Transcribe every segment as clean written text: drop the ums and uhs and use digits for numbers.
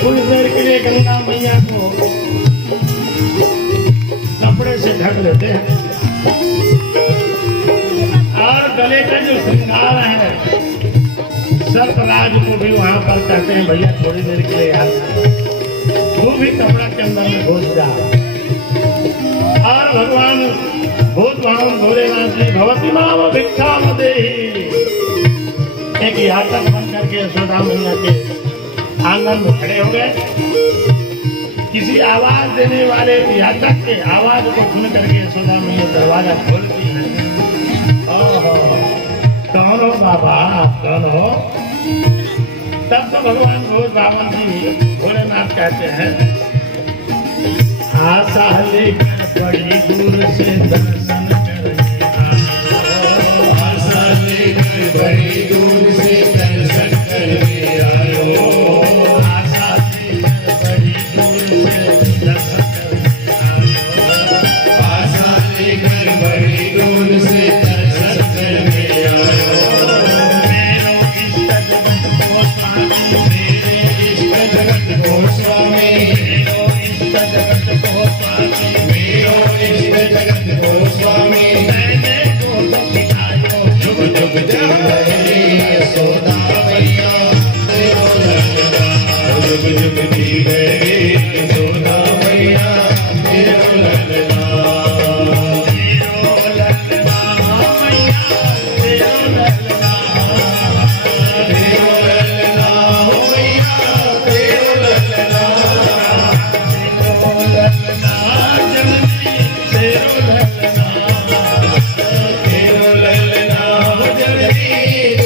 कुछ देर के लिए गंगा मैया को कपड़े से ढक लेते हैं और गले का जो श्रृंगार है सर्पराज को भी वहां पर कहते हैं भैया थोड़ी देर के लिए यार तू भी कपड़ा के अंदर में घुस जा। और भगवान भूत भावन भोलेनाथ जी भगवती माम भिक्षाम देहि एक याचक बन करके यशोदा मैया के आंगन में खड़े हो गए। किसी आवाज देने वाले याचक के आवाज को सुन करके यशोदा मैया दरवाजा खोलती है। कौन हो बाबा कौन हो? तब तो भगवान भूत भावन जी भोलेनाथ कहते हैं आशा लेकर बड़ी दूर से दर्शन करने आयो। आशा लेकर बड़ी दूर से दर्शन करने आयो। आशा लेकर बड़ी दूर से दर्शन करने आयो। आशा लेकर बड़ी दूर से दर्शन करने आयो। मेरो इष्ट जगत को स्वामी मेरे इष्ट जगत को स्वामी मेरो इष्ट जगत को स्वामी मेरो इष्ट जगत को स्वामी मैंने को दिखायो जुग जुग जीवे यशोदा मैया तेरो ललना जुग जुग जीवे यशोदा मैया तेरो ललना तेरो ललना मैया तेरो ललना तेरो ललना मैया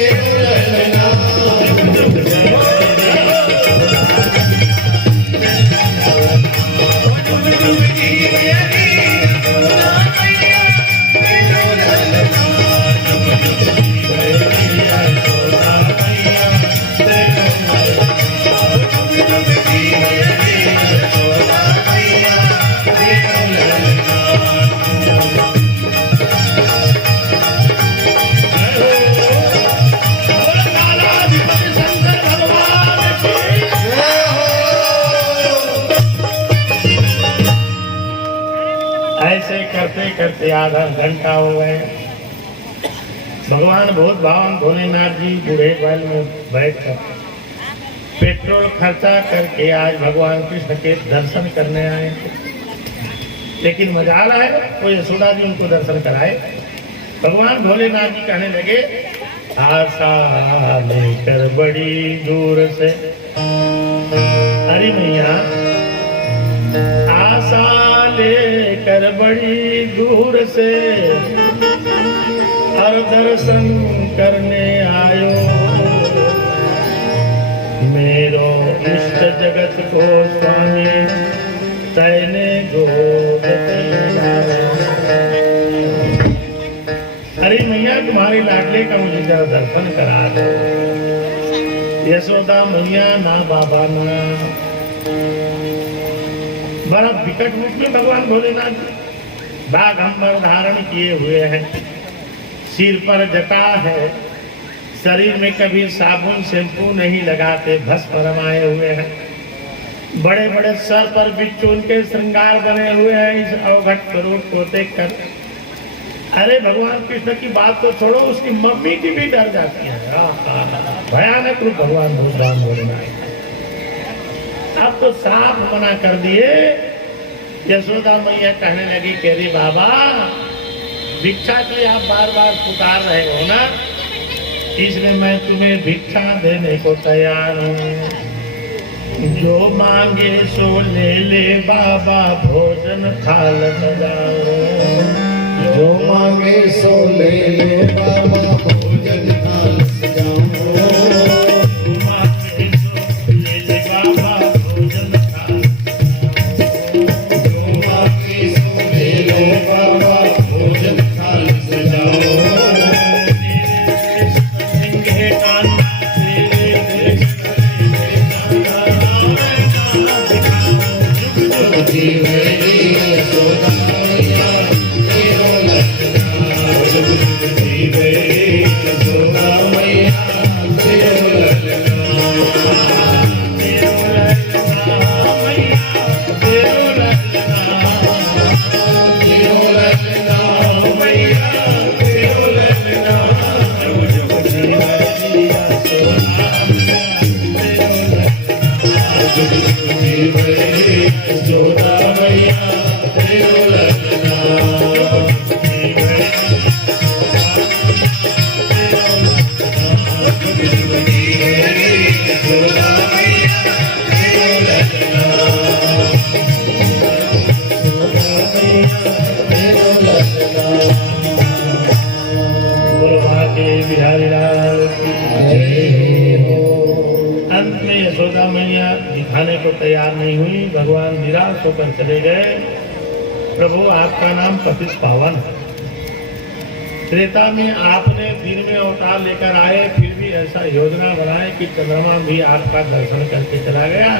तेरो ललना ऐसे करते करते आधा घंटा हो गए। भगवान भूत भावन भोलेनाथ जी बूढ़े बैल में बैठकर पेट्रोल खर्चा करके आज भगवान कृष्ण के दर्शन करने आए थे। लेकिन मजाल है वो यशोदा जी उनको दर्शन कराए। भगवान भोलेनाथ जी कहने लगे आशा लेकर बड़ी दूर से अरे मैया आशा लेकर बड़ी दूर से और दर्शन करने आयो। मेरो इष्ट जगत को स्वामी तैने गोद अरे मैया तुम्हारी लाडले का मुझे जरा दर्शन करा दो। यशोदा मैया ना बाबा ना बड़ा विकट रूप में भगवान भोलेनाथ बाघंबर धारण किए हुए हैं। सिर पर जटा है, शरीर में कभी साबुन शैम्पू नहीं लगाते, भस्म रमाए हुए हैं। बड़े बड़े सर पर बिच्छू के श्रृंगार बने हुए हैं। इस अवघट स्वरूप को देखकर अरे भगवान कृष्ण की बात तो छोड़ो, उसकी मम्मी की भी डर जाती है। भयानक रूप भगवान भोलेनाथ। अब तो साफ मना कर दिए। यशोदा मैया कहने लगी कि अरे बाबा भिक्षा के लिए आप बार बार पुकार रहे हो ना, इसलिए मैं तुम्हें भिक्षा देने को तैयार हूँ। जो मांगे सो ले ले बाबा, भोजन थाल सजाओ। जो मांगे सो ले ले बाबा, भोजन थाल सजाओ। जीवे यशोदा मैया तेरो ललना बिहारी लाल की अंत में यशोदा मैया दिखाने को तैयार नहीं हुई। भगवान निराश होकर चले गए। प्रभु आपका नाम पतित पावन है। त्रेता में आपने दिन में अवतार लेकर आए, फिर भी ऐसा योजना बनाए कि चंद्रमा भी आपका दर्शन करके चला गया।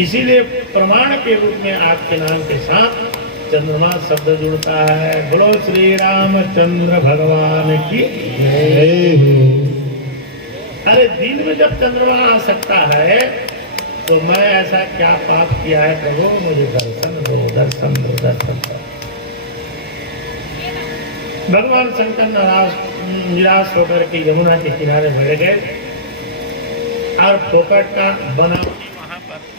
इसीलिए प्रमाण के रूप में आपके नाम के साथ चंद्रमा शब्द जुड़ता है। बोलो श्री रामचंद्र भगवान की जय हो। अरे दिन में जब चंद्रमा आ सकता है तो मैं ऐसा क्या पाप किया है प्रभु, मुझे दर्शन दो, दर्शन दो, दर्शन दो। भगवान शंकर निराश होकर के यमुना के किनारे बैठ गए और फोकट का बना वहां पर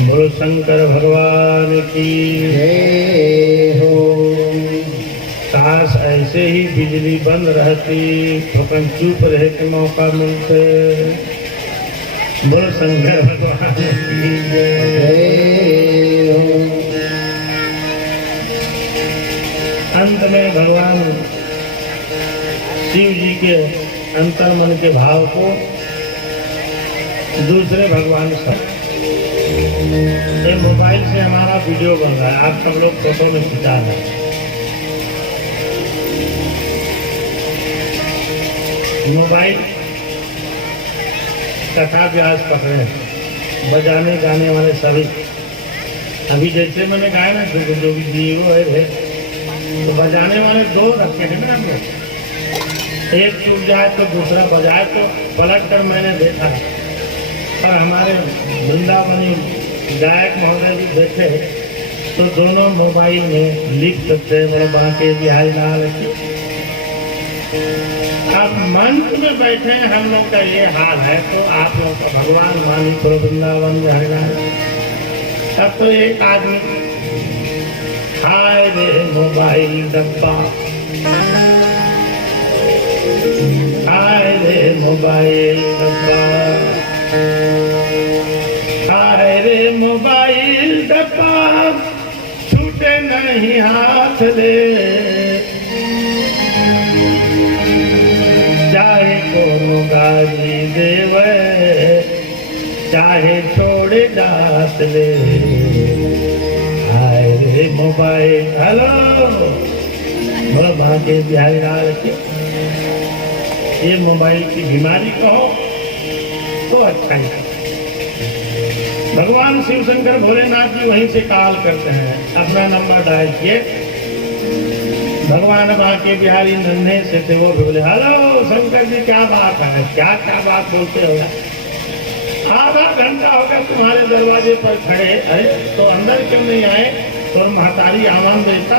बोलो शंकर भगवान की जय हो। काश ऐसे ही बिजली बंद रहती तो अपन चुप रहे के मौका मिलते। बोलो शंकर भगवान की जय हो। अंत में भगवान शिव जी के अंतर मन के भाव को दूसरे भगवान सब ये मोबाइल से हमारा वीडियो बन रहा है, आप सब लोग फोटो में खिंचा है। मोबाइल कथा व्यास पकड़े हैं, बजाने गाने वाले सभी। अभी जैसे मैंने गाया ना जो वीडियो है तो बजाने वाले दो रखे हैं ना हमने, एक चूक जाए तो दूसरा बजाए तो पलट कर मैंने देखा। और हमारे वृंदावनी गायक महोदय भी देखे तो दोनों मोबाइल में लिख सकते हैं मेरे बांके बिहारी लाल की। अब मंच में बैठे हैं हम लोग का ये हाल है तो आप लोग का भगवान मानी तो वृंदावन बिहारी लाल। तब तो एक आदमी हाय रे मोबाइल डब्बा, हाय रे मोबाइल डब्बा, हाय रे मोबाइल डब्बा, छूटे नहीं हाथ ले, चाहे कोनो गाली देवे, चाहे छोड़े डांस ले। हाय रे मोबाइल। हेलो बोलो बांके बिहारी लाल की। ये मोबाइल की बीमारी कहो तो अच्छा ही। भगवान शिव शंकर भोलेनाथ जी वहीं से कॉल करते हैं, अपना नंबर डायल किए। भगवान बांके बिहारी नन्हे से थे, वो बोले हेलो शंकर जी क्या बात है, क्या क्या बात बोलते हो? आधा घंटा होगा तुम्हारे दरवाजे पर खड़े, अरे तो अंदर क्यों नहीं आए? तो महतारी आवाज देता,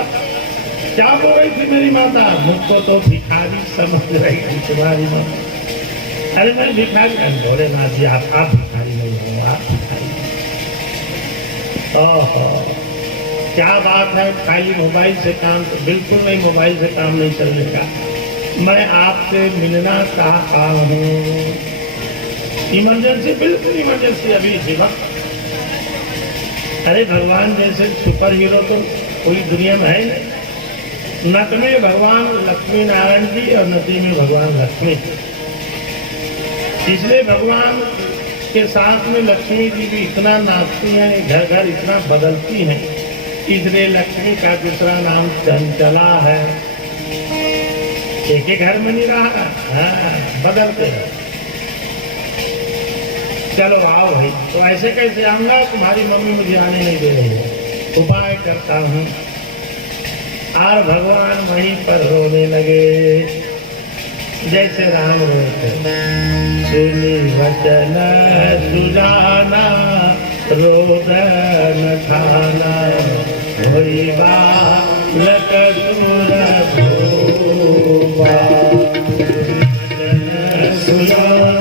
क्या बोल रही थी मेरी माता? मुझको तो भिखारी समझ रही थी तुम्हारी माता। अरे मैं भिखारी? भोलेनाथ जी आप भिखारी नहीं हो, आप भिखारी। ओहो क्या बात है, खाली मोबाइल से काम? बिल्कुल नहीं, मोबाइल से काम नहीं चलेगा। मैं आपसे मिलना चाहता हूँ, इमरजेंसी, बिल्कुल इमरजेंसी अभी इसी वक्त। अरे भगवान जैसे सुपर हीरो तो कोई दुनिया में है नहीं। नट में भगवान लक्ष्मी नारायण जी और नटी में भगवान लक्ष्मी, इसलिए भगवान के साथ में लक्ष्मी जी भी इतना नाचती हैं, घर घर इतना बदलती हैं, इसलिए लक्ष्मी का दूसरा नाम चंचला है। एक ही घर में नहीं रहा, हाँ बदलते हैं। चलो आओ भाई। तो ऐसे कैसे आऊंगा? तुम्हारी मम्मी मुझे आने नहीं दे रही है, उपाय करता हूँ। और भगवान वहीं पर रोने लगे जैसे राम रोते। सुनी वचन सुजाना रोदन खाना, होई बालक सुर भूपा। सुजाना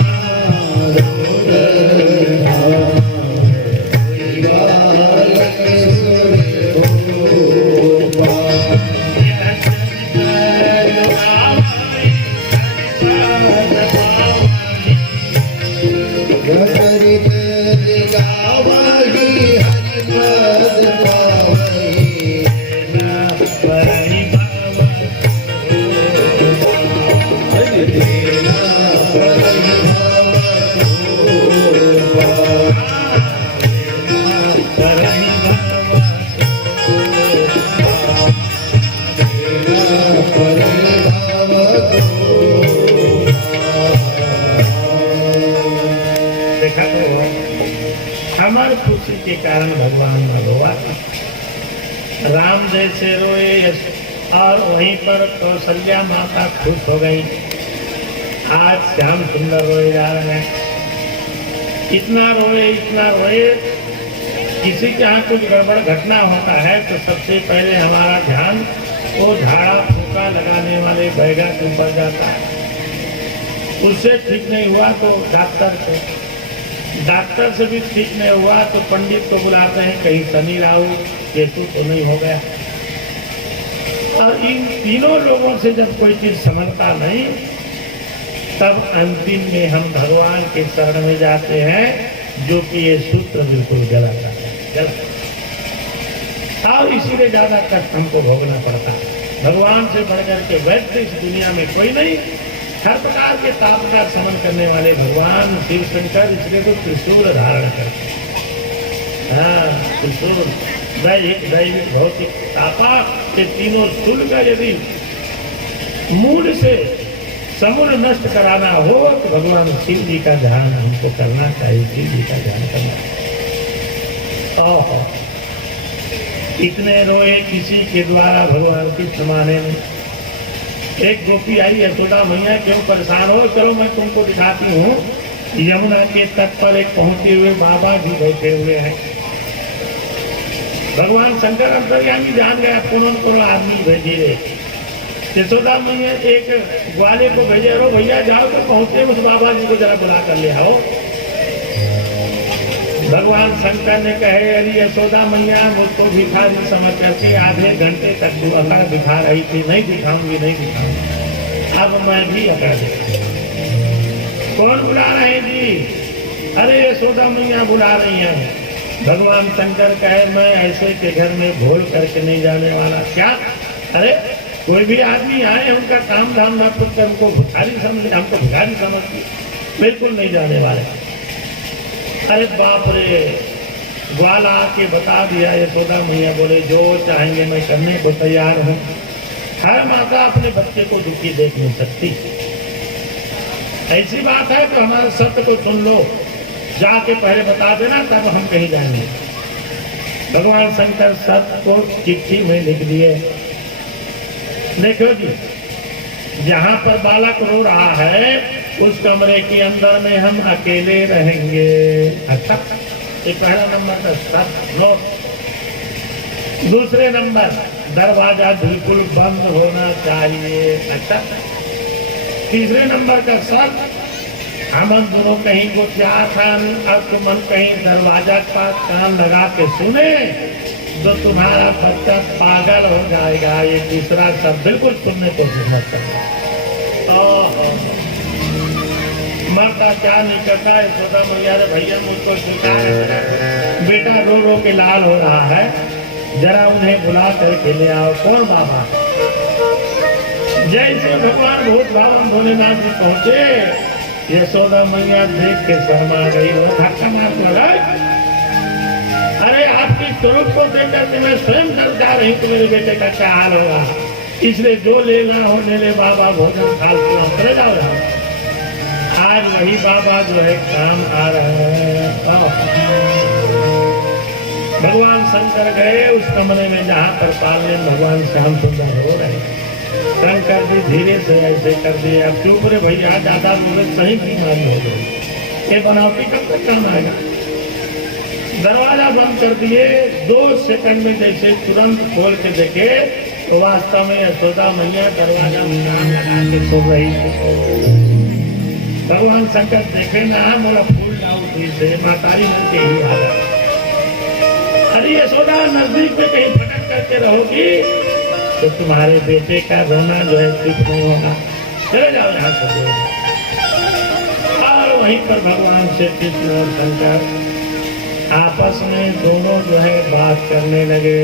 हमारे खुशी के कारण भगवान न रोआ। राम जैसे रोए और वहीं पर कौशल्या माता खुश हो गई। आज श्याम सुंदर रोए जा रहे हैं। इतना रोए, किसी के यहाँ कुछ गड़बड़ घटना होता है तो सबसे पहले हमारा ध्यान वो झाड़ा फूका लगाने वाले बैगा के ऊपर जाता है। उससे ठीक नहीं हुआ तो डॉक्टर से भी ठीक नहीं हुआ तो पंडित को बुलाते हैं, कहीं शनि राहु केतु तो नहीं हो गया। और इन तीनों लोगों से जब कोई चीज समझता नहीं, तब अंतिम में हम भगवान के शरण में जाते हैं, जो कि ये सूत्र बिल्कुल गलत है। और इसीलिए ज्यादा कष्ट हमको भोगना पड़ता है। भगवान से बढ़कर के वैद्य इस दुनिया में कोई नहीं। हर प्रकार के ताप का समन करने वाले भगवान शिव शंकर, इसलिए तो त्रिशूल धारण करते हैं। हाँ त्रिशूल, दैविक भौतिक तापा के तीनों शूल का यदि मूल से समूल नष्ट कराना हो तो भगवान शिव जी का ध्यान हमको करना चाहिए, शिव जी का ध्यान करना चाहिए। इतने रोए किसी के द्वारा भगवान की समाने में। एक गोपी आई, यशोदा मैया क्यों परेशान हो, चलो मैं तुमको दिखाती हूँ। यमुना के तट पर एक पहुंचे हुए बाबा जी बैठे हुए हैं। भगवान शंकर अंतर्यामी जान गया, कौन आदमी भेजिए। यशोदा मैया एक ग्वाले को भेजे, रो भैया जाओ तो पहुंचे उस बाबा जी को जरा बुला कर ले आओ। भगवान शंकर ने कहे, अरे यशोदा मैया मुझको भिखारी समझ करके आधे घंटे तक अकड़ दिखा रही थी, नहीं दिखाऊंगी। अब मैं भी अकड़ दे। कौन बुला रहे हैं जी? अरे यशोदा मैया बुला रही हैं। भगवान शंकर कहे, मैं ऐसे के घर में भोल करके नहीं जाने वाला। क्या? अरे कोई भी आदमी आए, उनका काम धाम न पूछ कर हमको भिखारी समझती, बिल्कुल नहीं जाने वाले। अरे बाप रे, ग्वाला आके बता दिया। यशोदा मैया बोले, जो चाहेंगे मैं करने को तैयार हूँ। हर माता अपने बच्चे को दुखी देख नहीं सकती। ऐसी बात है तो हमारे सत्य को सुन लो, जाके पहले बता देना, तब हम कहीं जाएंगे। भगवान शंकर सत्य को चिट्ठी में लिख दिए। देखो जी, जहाँ पर बालक रो रहा है उस कमरे के अंदर में हम अकेले रहेंगे। अच्छा, ये पहला नंबर का सत्य लो। दूसरे नंबर, दरवाजा बिल्कुल बंद होना चाहिए। अच्छा, तीसरे नंबर का शर्त, हम दोनों कहीं को चाहन और तुम कहीं दरवाजा का कान लगा के सुने तो तुम्हारा बच्चा पागल हो जाएगा। ये तीसरा शब्द बिल्कुल सुनने को नहीं। मरता क्या नहीं करता है, छोटा मैया रे भैया मुझको बेटा रो रो के लाल हो रहा है, जरा उन्हें बुला करके ले आओ। कौन बाबा? जैसे भगवान भूत भावन भोलेनाथ जी पहुंचे, यशोदा मैया देख के शर्मा गई, वो धक्का मार लगा। अरे आपकी स्वरूप को देख करके मैं स्वयं डर जा रही हूँ, मेरे बेटे का क्या हाल होगा, इसलिए जो लेना हो ले ले बाबा, भोजन फालतू चले जाओ। आज वही बाबा जो है काम आ रहे हैं। भगवान शंकर गए उस कमरे में जहाँ पर पालन भगवान श्याम सुंदर हो रहे। शंकर जी धीरे से ऐसे कर दिए, अब चुप रे भैया, ज्यादा बोले सही बीमारी हो गई, ये बनावटी कब तक काम आएगा। दरवाजा बंद कर दिए। 2 सेकंड में जैसे तुरंत खोल के देखे तो वास्तव में यशोदा मैया दरवाजा में नाम लगा के सो रही थी। भगवान शंकर देखे ना, बोला फूल डाउन हुई से मातारी मन के ही हालत। अरे यशोदा, नजदीक में कहीं भटक करके रहोगी तो तुम्हारे बेटे का रोना जो है ठीक नहीं होगा, चले जाओ यहाँ से। और वहीं पर भगवान श्री कृष्ण और शंकर आपस में दोनों जो है बात करने लगे।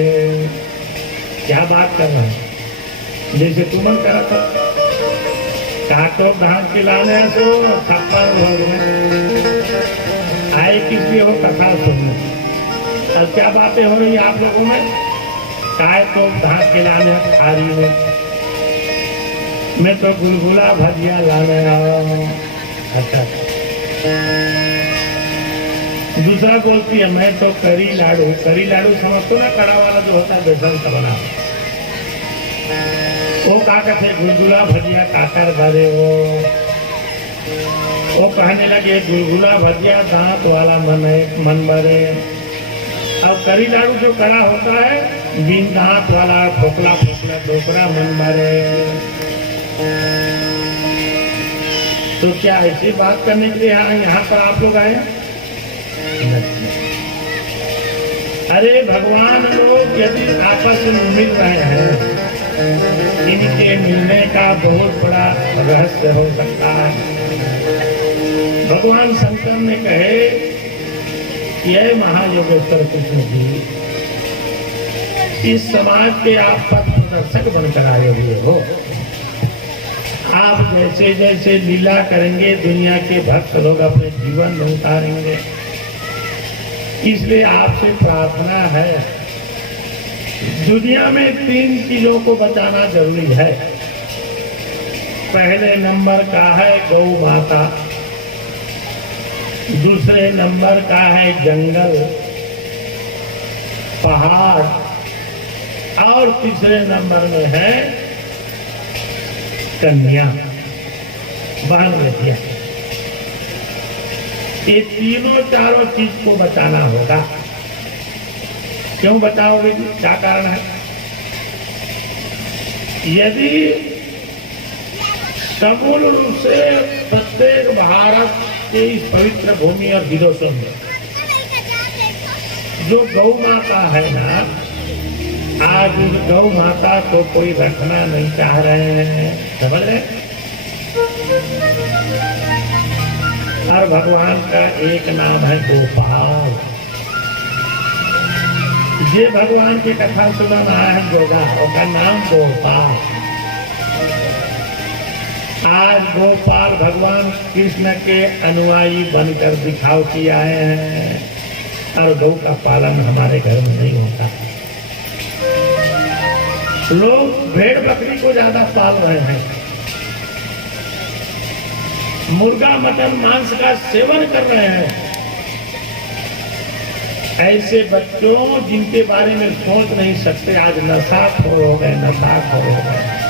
क्या बात करना है? जैसे तुमन करा था, काटो धान खिलाने से छप्पर आए किस लिए हो कथा सुनने। अब क्या बातें हो रही आप लोगों में? काय तो धान खिलाने थारी में, मैं तो गुलगुला भजिया लाने आया हूँ। अच्छा, दूसरा बोलती है मैं तो करी लाडू। करी लाडू समझतो ना, कड़ा वाला जो होता है बेसन का बना, वो का कहते गुलगुला भजिया काकर भरे। वो कहने लगे गुलगुला भजिया दांत वाला मन भरे। अब करी लाडू जो कड़ा होता है बिन दांत वाला खोखला खोखला डोकरा मन भरे। तो क्या ऐसी बात करने के लिए यहाँ पर आप लोग आए? अरे भगवान लोग यदि आपस में मिल रहे हैं, इनके मिलने का बहुत बड़ा रहस्य हो सकता है। भगवान शंकर ने कहे कि ये महायोगेश्वर कृष्ण जी, इस समाज के आप पथ प्रदर्शक बनकर आए हुए हो। आप जैसे जैसे लीला करेंगे दुनिया के भक्त लोग अपने जीवन में उतारेंगे। इसलिए आपसे प्रार्थना है, दुनिया में 3 चीजों को बचाना जरूरी है। पहले नंबर का है गौ माता, दूसरे नंबर का है जंगल पहाड़, और तीसरे नंबर में है कन्या बाल बेटियां। ये तीनों चारों चीज को बचाना होगा। क्यों बचाओगे जी? क्या कारण है? यदि समूल रूप से प्रत्येक भारत के इस पवित्र भूमि और विदेशों में जो गौ माता है ना, आज उस गौ माता को कोई रखना नहीं चाह रहे हैं, समझ रहे? और भगवान का एक नाम है गोपाल। ये भगवान की कथा सुनाना है गोगा, उसका नाम गोपाल। आज गोपाल भगवान कृष्ण के अनुयायी बनकर दिखावटी आए हैं, और गौ का पालन हमारे घर में नहीं होता। लोग भेड़ बकरी को ज्यादा पाल रहे हैं। मुर्गा मटन मांस का सेवन कर रहे हैं। ऐसे बच्चों जिनके बारे में सोच नहीं सकते, आज नशाखोर हो गए, नशाखोर हो गए।